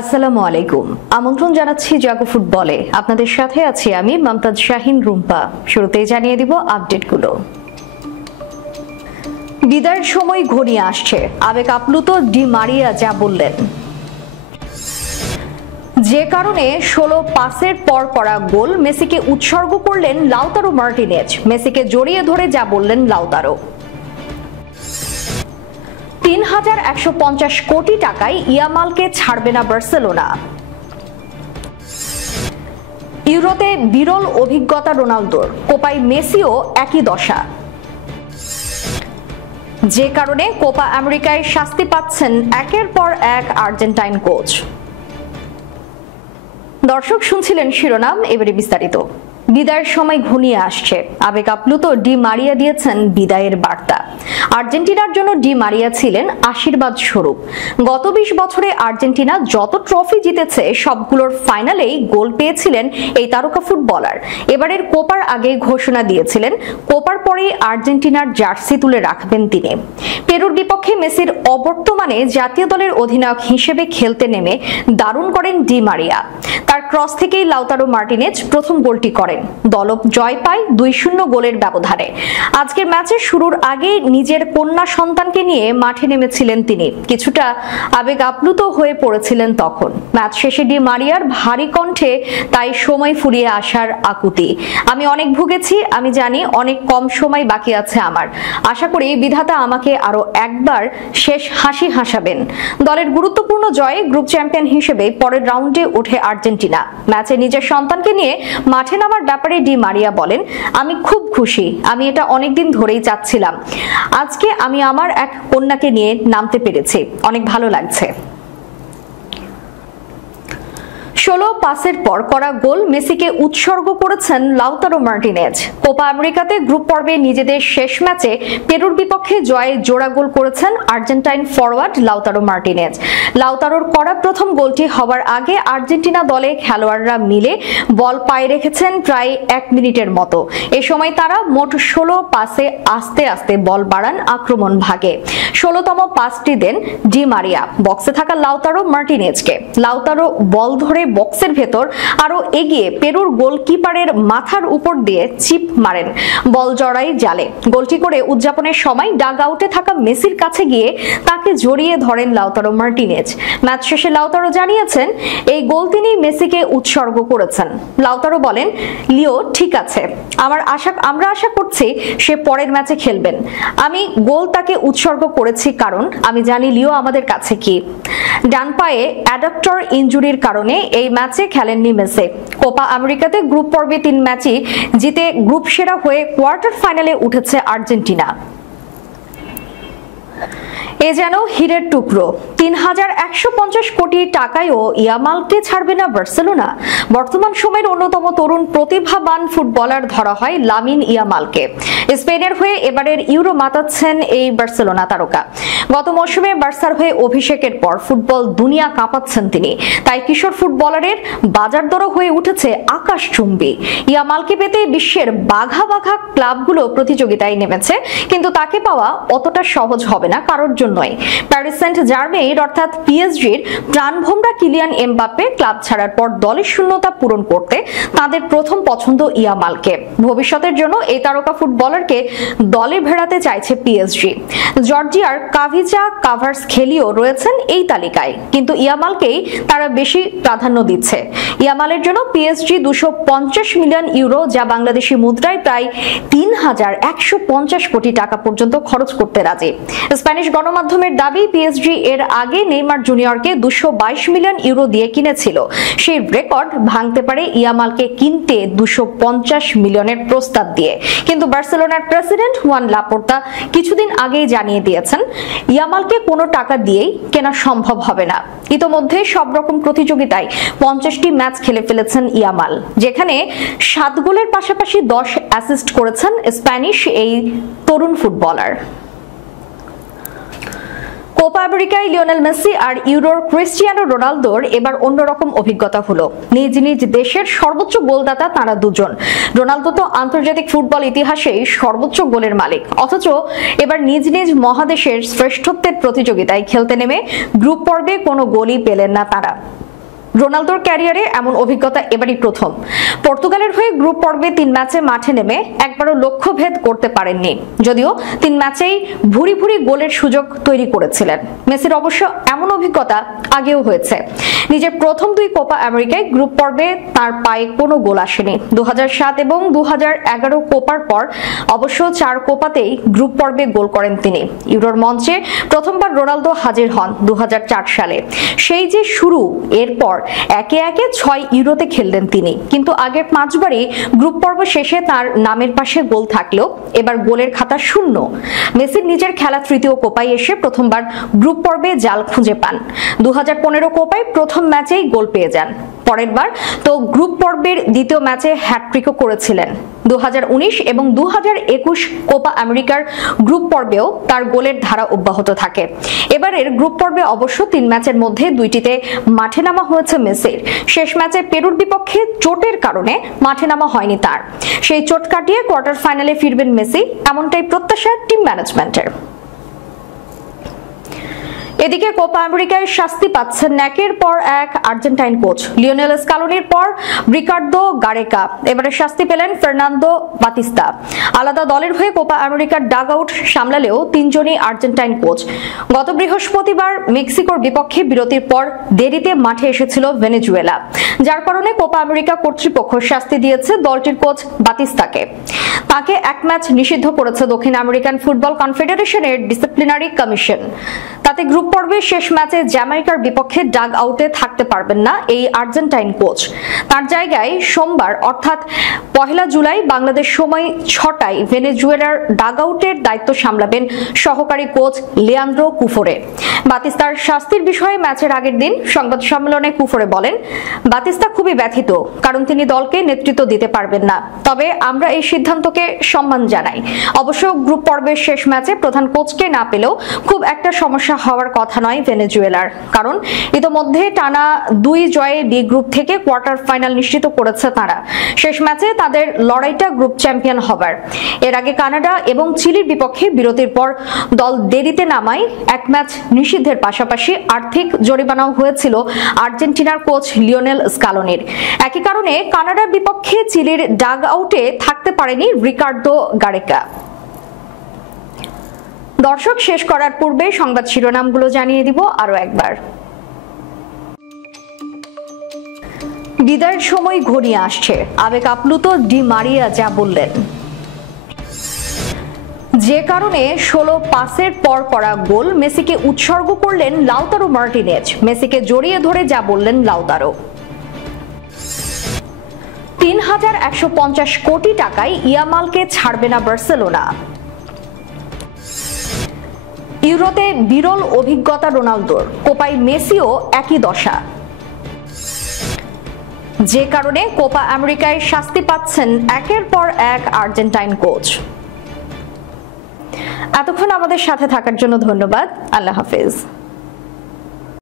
আসসালামু আলাইকুম। আমন্ত্রণ জানাচ্ছি জাগো ফুটবলে। আপনাদের সাথে আছি আমি মমতাজ শাহিন রুম্পা। শুরুতেই জানিয়ে দিব আপডেটগুলো। বিদায়ের সময় ঘনিয়ে আসছে, আবেগ আপ্লুত ডি মারিয়া যা বললেন। যে কারণে 16 পাসের পর করা গোল মেসিকে উৎসর্গ করলেন লাউতারো মার্টিনেজ। মেসিকে জড়িয়ে ধরে যা বললেন লাউতারো। 3150 কোটি টাকায় ইয়ামালকে ছাড়বে না বার্সেলোনা। ইউরোতে বিরল অভিজ্ঞতা রোনালদোর, কোপায় মেসিও একই দশা। যে কারণে কোপা আমেরিকায় শাস্তি পাচ্ছেন একের পর এক আর্জেন্টাইন কোচ। দর্শক শুনছিলেন শিরোনাম, এবারে বিস্তারিত। বিদায়ের সময় ঘনিয়ে আসছে, আবেগ আপ্লুত ডি মারিয়া দিয়েছেন বিদায়ের বার্তা। আর্জেন্টিনার জন্য ডি মারিয়া ছিলেন আশীর্বাদ স্বরূপ। গত 20 বছরে আর্জেন্টিনা যত ট্রফি জিতেছে সবগুলোর ফাইনালেই গোল পেয়েছিলেন এই তারকা ফুটবলার। এবারের কোপার আগে ঘোষণা দিয়েছিলেন কোপার পরেই আর্জেন্টিনার জার্সি তুলে রাখবেন তিনি। পেরুর বিপক্ষে মেসির অবর্তমানে জাতীয় দলের অধিনায়ক হিসেবে খেলতে নেমে দারুণ করেন ডি মারিয়া। তার ক্রস থেকেই লাউতারো মার্টিনেজ প্রথম গোলটি করেন। দল জয় পায় 2-0 গোলের ব্যবধানে। আজকের ম্যাচের শুরুর আগে নিজের কন্যা সন্তানকে নিয়ে মাঠে নেমেছিলেন তিনি। কিছুটা আবেগ আপ্লুত হয়ে পড়েছিলেন তখন। ম্যাচ শেষে ডি মারিয়ার ভারী কণ্ঠে তাই সময় ফুরিয়ে আসার আকুতি। আমি অনেক ভুগেছি, আমি জানি অনেক কম সময় বাকি আছে আমার। আশা করি বিধাতা আমাকে আরো একবার শেষ হাসি হাসাবেন। দলের গুরুত্বপূর্ণ জয়ে গ্রুপ চ্যাম্পিয়ন হিসেবে পরের রাউন্ডে ওঠে আর্জেন্টিনা। ম্যাচে নিজের সন্তানকে নিয়ে মাঠে নামার ব্যাপারে ডি মারিয়া বলেন, আমি খুব খুশি, আমি এটা অনেকদিন ধরেই চাচ্ছিলাম। আজকে আমি আমার এক কন্যাকে নিয়ে নামতে পেরেছি, অনেক ভালো লাগছে। 16 পাসের পর করা গোল মেসিকে উৎসর্গ করেছেন লাউতারো মার্টিনেজ। কোপা আমেরিকাতে গ্রুপ পর্বে নিজেদের শেষ ম্যাচে পেরুর বিপক্ষে জয়ে জোড়া গোল করেছেন আর্জেন্টাইন ফরওয়ার্ড লাউতারো মার্টিনেজ। লাউতারোর করা প্রথম গোলটি হওয়ার আগে আর্জেন্টিনা দলে খেলোয়াড়রা মিলে বল পায়ে রেখেছেন প্রায় 1 মিনিটের মতো। এ সময় তারা মোট 16 পাসে আস্তে আস্তে বল বাড়ান আক্রমণ ভাগে। 16তম পাসটি দেন ডি মারিয়া বক্সে থাকা লাউতারো মার্টিনেজকে। লাউতারো বল ধরে বক্সের ভেতর আরো এগিয়ে পেরুর গোলকিপারের মাথার উপর দিয়ে চিপ মারেন, বল জড়াই জালে। গোলটি করে উদযাপনের সময় ডাগ আউটে থাকা মেসির কাছে গিয়ে তাকে জড়িয়ে ধরেন লাউতারো মার্টিনেজ। ম্যাচ শেষে লাউতারো জানিয়েছেন এই গোল তিনি মেসিকে উৎসর্গ করেছেন। লাউতারো বলেন, লিও ঠিক আছে, আমরা আশা করছি সে পরের ম্যাচে খেলবেন। আমি গোল তাকে উৎসর্গ করেছি কারণ আমি জানি লিও আমাদের কাছে কি। ডান পায়ে অ্যাডাপ্টর ইনজুরির কারণে এই ম্যাচে খেলেননি মেসি। কোপা আমেরিকাতে গ্রুপ পর্বে 3 ম্যাচই জিতে গ্রুপ সেরা হয়ে কোয়ার্টার ফাইনালে উঠেছে আর্জেন্টিনা। এ যেন হীরের টুকরো। 3150 কোটি টাকায়ও ইয়ামালকে ছাড়বে না বার্সেলোনা। বর্তমান সময়ের অন্যতম তরুণ প্রতিভাবান ফুটবলার ধরা হয় লামিন ইয়ামালকে। স্পেনের হয়ে এবারের ইউরো মাতাচ্ছেন এই বার্সেলোনা তারকা। গত মৌসুমে বার্সার হয়ে অভিষেকের পর ফুটবল দুনিয়া কাঁপাচ্ছেন তিনি। তাই কিশোর ফুটবলারের বাজার দরও হয়ে উঠেছে আকাশচুম্বী। ইয়ামালকে পেতে বিশ্বের বাঘা বাঘা ক্লাবগুলো প্রতিযোগিতায় নেমেছে, কিন্তু তাকে পাওয়া অতটা সহজ হবে না কারোর জন্য। প্যারিস সেন্ট জার্মেইন অর্থাৎ পিএসজির প্রাণভোমরা কিলিয়ান এমবাপ্পে ক্লাব ছাড়ার পর দলের শূন্যতা পূরণ করতে তাদের প্রথম পছন্দ ইয়ামালকে। ভবিষ্যতের জন্য এই তারকা ফুটবলারকে দলে ভেড়াতে চাইছে পিএসজি। জর্জিয়ার কাভিচা কাভার্সখেলিও রয়েছেন এই তালিকায়, কিন্তু ইয়ামালকেই তারা বেশি প্রাধান্য দিচ্ছে। ইয়ামালের জন্য পিএসজি 250 মিলিয়ন ইউরো, যা বাংলাদেশি মুদ্রায় প্রায় 3150 কোটি টাকা পর্যন্ত খরচ করতে রাজি। স্প্যানিশ গণমাধ্যমের দাবি, পিএসজি এর আগে নেইমার জুনিয়রকে 222 মিলিয়ন ইউরো দিয়ে কিনেছিল। সেই রেকর্ড ভাঙতে পারে ইয়ামালকে কিনতে 250 মিলিয়নের প্রস্তাব দিয়ে। কিন্তু বার্সেলোনার প্রেসিডেন্ট হুয়ান লাপোর্তা কিছুদিন আগেই জানিয়ে দিয়েছেন ইয়ামালকে কোনো টাকা দিয়েই কেনা সম্ভব হবে না। ইতোমধ্যে সব রকম প্রতিযোগিতায় 50টি ম্যাচ খেলে ফেলেছেন ইয়ামাল, যেখানে 7 গোলের পাশাপাশি 10 অ্যাসিস্ট করেছেন স্প্যানিশ এই তরুণ ফুটবলার। কোপা আমেরিকায় লিওনেল মেসি আর ইউরোর ক্রিস্টিয়ানো রোনালদোর এবার অন্যরকম অভিজ্ঞতা হলো। নিজ নিজ দেশের সর্বোচ্চ গোলদাতা তারা দুজন। রোনালদো তো আন্তর্জাতিক ফুটবল ইতিহাসেই সর্বোচ্চ গোলের মালিক, অথচ এবার নিজ নিজ মহাদেশের শ্রেষ্ঠত্বের প্রতিযোগিতায় খেলতে নেমে গ্রুপ পর্বে কোনো গোলই পেলেন না তারা। রোনালদোর ক্যারিয়ারে এমন অভিজ্ঞতা এবারই প্রথম। পর্তুগালের হয়ে গ্রুপ পর্বে 3 ম্যাচে মাঠে নেমে একবারও লক্ষ্যভেদ করতে পারেননি, যদিও 3 ম্যাচেই ভুরি ভুরি গোলের সুযোগ তৈরি করেছিলেন। মেসির অবশ্য এমন অভিজ্ঞতা আগেও হয়েছে। নিজের প্রথম 2 কোপা আমেরিকায় গ্রুপ পর্বে তার পায়ে কোনো গোল আসেনি। 2007 এবং 2011 কোপার পর অবশ্য 4 কোপাতেই গ্রুপ পর্বে গোল করেন তিনি। ইউরোর মঞ্চে প্রথমবার রোনালদো হাজির হন 2004 সালে। সেই যে শুরু, এরপর একে একে 6 ইউরোতে খেললেন তিনি, কিন্তু আগের 5 বারই গ্রুপ পর্ব শেষে তার নামের পাশে গোল থাকলেও এবার গোলের খাতা শূন্য। মেসির নিজের খেলা 3য় কোপায় এসে প্রথমবার গ্রুপ পর্বে জাল খুঁজে পান। 2015 কোপায় প্রথম ম্যাচেই গোল পেয়ে যান। পরের বার তো গ্রুপ পর্বের 2য় ম্যাচে হ্যাটট্রিকও করেছিলেন। 2019 এবং 2021 কোপা আমেরিকার গ্রুপ পর্বেও তার গোলের ধারা অব্যাহত থাকে। এবারের গ্রুপ পর্বে অবশ্য 3 ম্যাচের মধ্যে 2টিতে মাঠে নামা হয়েছে মেসির। শেষ ম্যাচে পেরুর বিপক্ষে চোটের কারণে মাঠে নামা হয়নি তার। সেই চোট কাটিয়ে কোয়ার্টার ফাইনালে ফিরবেন মেসি, এমনটাই প্রত্যাশা টিম ম্যানেজমেন্টের। এদিকে কোপা আমেরিকায় শাস্তি পাচ্ছেন একের পর এক আর্জেন্টাইন কোচ। লিওনেল স্কালোনির পর রিকার্ডো গারেকা, এবারে শাস্তি পেলেন ফার্নান্দো বাতিস্তা। আলাদা দলের হয়ে কোপা আমেরিকার ডাগ আউট সামলালেও 3 জনই আর্জেন্টাইন কোচ। গত বৃহস্পতিবার মেক্সিকোর বিপক্ষে বিরতির পর দেরিতে মাঠে এসেছিল ভেনেজুয়েলা, যার কারণে কোপা আমেরিকা কর্তৃপক্ষ শাস্তি দিয়েছে দলটির কোচ বাতিস্তাকে। তাকে 1 ম্যাচ নিষিদ্ধ করেছে দক্ষিণ আমেরিকান ফুটবল কনফেডারেশনের ডিসিপ্লিনারি কমিশন। তাতে গ্রুপ পর্বের শেষ ম্যাচে জ্যামাইকার বিপক্ষে ডাগ আউটে থাকতে পারবেন না এই আর্জেন্টাইন কোচ। তার জায়গায় সোমবার অর্থাৎ 1 জুলাই বাংলাদেশ সময় 6টায় ভেনেজুয়েলার ডাগ আউটের দায়িত্ব সামলাবেন সহকারী কোচ লিয়ান্দ্রো কুফোরে। বাতিস্তার শাস্তির বিষয়ে ম্যাচের আগের দিন সংবাদ সম্মেলনে কুফোরে বলেন, বাতিস্তা খুবই ব্যথিত, কারণ তিনি দলকে নেতৃত্ব দিতে পারবেন না। তবে আমরা এই সিদ্ধান্তকে সম্মান জানাই। অবশ্য গ্রুপ পর্বের শেষ ম্যাচে প্রধান কোচকে না পেলেও খুব একটা সমস্যা হওয়ার কথা নয় ভেনেজুয়েলার, কারণ ইতোমধ্যে টানা 2 জয়ে বি গ্রুপ থেকে কোয়ার্টার ফাইনাল নিশ্চিত করেছে তারা। শেষ ম্যাচে তাদের লড়াইটা গ্রুপ চ্যাম্পিয়ন হবার। এর আগে কানাডা এবং চিলির বিপক্ষে বিরতির পর দল দেরিতে নামায় 1 ম্যাচ নিষিদ্ধের পাশাপাশি আর্থিক জরিমানাও হয়েছিল আর্জেন্টিনার কোচ লিওনেল স্কালোনির। একই কারণে কানাডার বিপক্ষে চিলির ডাগ আউটে থাকতে পারেনি রিকার্ডো গারেকা। দর্শক, শেষ করার পূর্বে সংবাদ শিরোনামগুলো জানিয়ে দিব আরো একবার। বিদায়ের সময় ঘনিয়ে আসছে, আবেগ আপ্লুত ডি মারিয়া যা বললেন। যে কারণে 16 পাসের পর করা গোল মেসিকে উৎসর্গ করলেন লাউতারো মার্টিনেজ। মেসিকে জড়িয়ে ধরে যা বললেন লাউতারো। 3150 কোটি টাকায় ইয়ামালকে ছাড়বে না বার্সেলোনা। ইউরোতে বিরল অভিজ্ঞতা রোনালদোর, কোপায় মেসিও একই দশা। যে কারণে কোপা আমেরিকায় শাস্তি পাচ্ছেন একের পর এক আর্জেন্টাইন কোচ। এতক্ষণ আমাদের সাথে থাকার জন্য ধন্যবাদ। আল্লাহ হাফেজ।